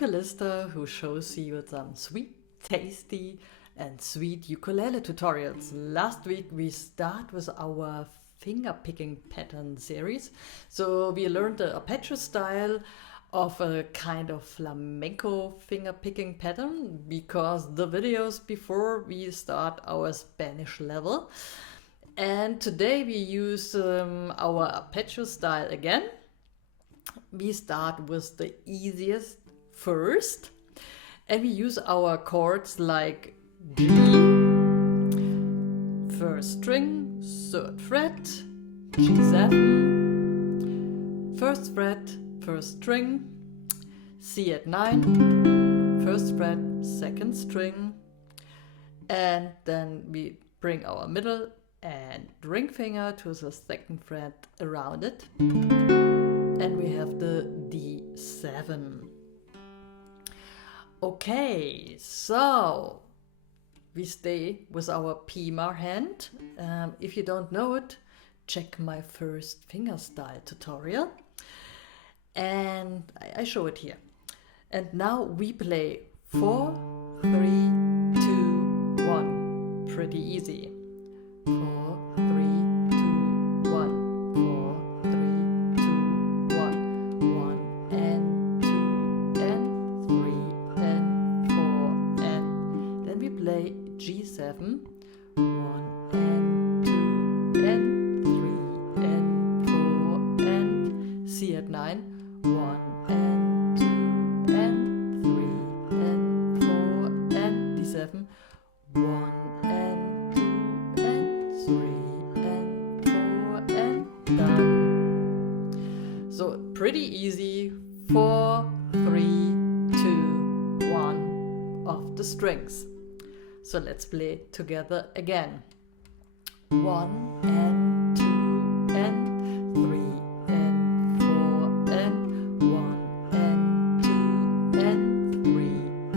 ukulelista who shows you some sweet, tasty and sweet ukulele tutorials. Last week we start with our finger picking pattern series. So we learned the arpeggio style of a kind of flamenco finger picking pattern because the videos before we start our Spanish level. And today we use our arpeggio style again. We start with the easiest first, and we use our chords like G, first string, third fret, G7, first fret, first string, C at 9, first fret, second string, and then we bring our middle and ring finger to the second fret around it, and we have the D7. Okay, so we stay with our Pima hand. If you don't know it, check my first fingerstyle tutorial, and I show it here. And now we play 4, 3, 2, 1. Pretty easy. 4, 3, 2, 1. 4, 3, 2, 1. 1 and 2 and 3 and 4 and then we play G7. 1 and 2 and 3 and 4 and C at 9. 1 and 2 and 3 and 4 and D7. 1 and 2 and 3 and 4 and done. So pretty easy. 4, 3, 2, 1 of the strings. So let's play together again. 1 and 2 and 3 and 4 and 1 and 2 and 3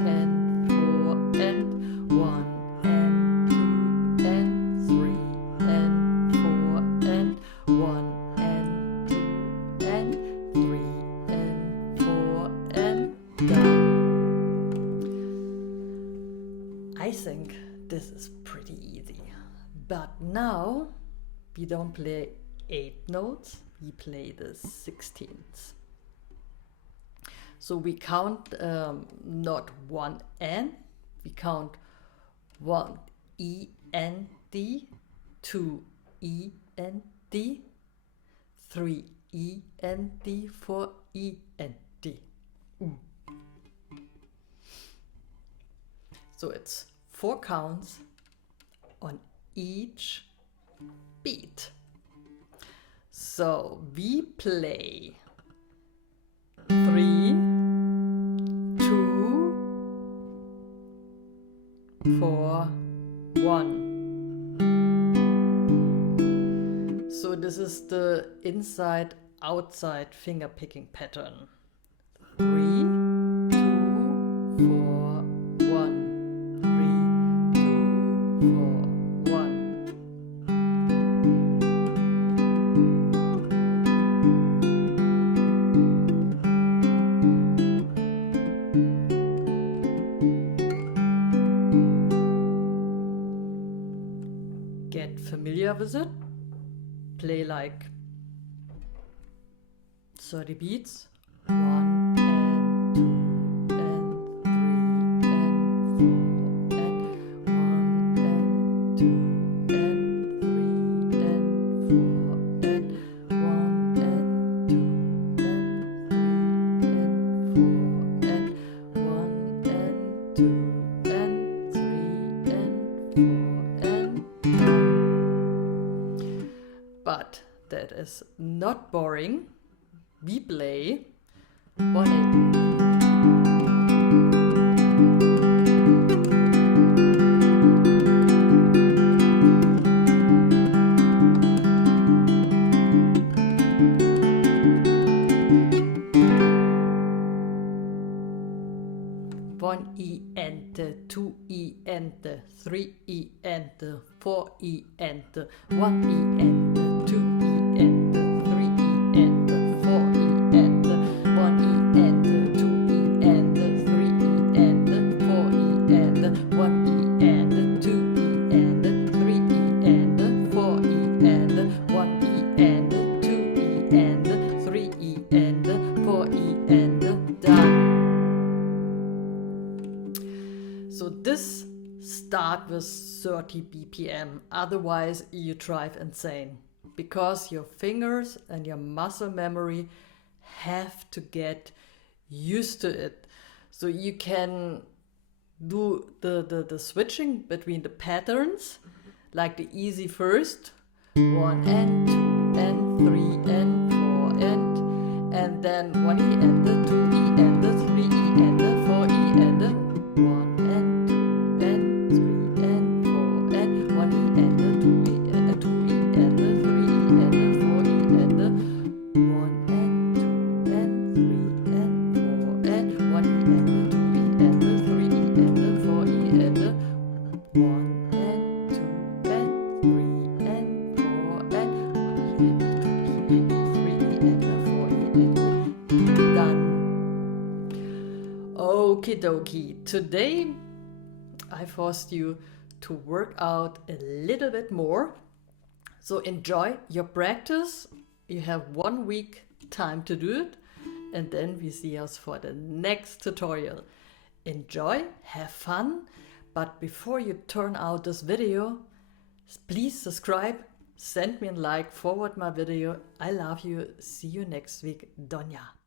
and 4 and 1 and 2 and 3 and 4 and 1 and 2 and 3 and 4 and done. I think this is pretty easy. But now we don't play 8 notes, we play the 16ths. So we count not 1 N, we count 1 E and D, 2 E and D, 3 E and D, 4 E and D. So it's 4 counts on each beat. So we play 3, 2, 4, 1. So this is the inside outside finger picking pattern. 3, 2, 4, 1. 3, 2, 4, 1. Get familiar with it. Play like 30 beats. 1 and 2 and 3 and 4 and 1 and 2 and 3 and 4 and 1 and 2 and 3 and 4 and 1 and 2 and 3 and 4 and done. But that is not boring. We play 1, 8. One E and 2 E and 3 E and 4 E and 1 E and 2 E and 3 E and 4 E and 1 E and 2 E and So this start with 30 BPM, otherwise you drive insane, because your fingers and your muscle memory have to get used to it. So you can do the switching between the patterns, like the easy first, 1 and 2 and 3 and 4 and then 1 E and the 2 E and the 3 E and the 4 E and the 1 and 2 and 3 and 4 and 1 E and the 2 E and the 2 E and the 3 E and the 4 E and the 1 and 2 and 3 and 4 and 1 E and the 2 E and the 3 E and the 4 E and the 1 and 2 and 3 and 4 and 1 E and the 2 E and the 3 E and the 4 E and the done. Okie dokie. Today I forced you to work out a little bit more. So enjoy your practice. You have 1 week time to do it, and then we see us for the next tutorial. Enjoy, have fun, but before you turn out this video, please subscribe, send me a like, forward my video. I love you. See you next week. Doña.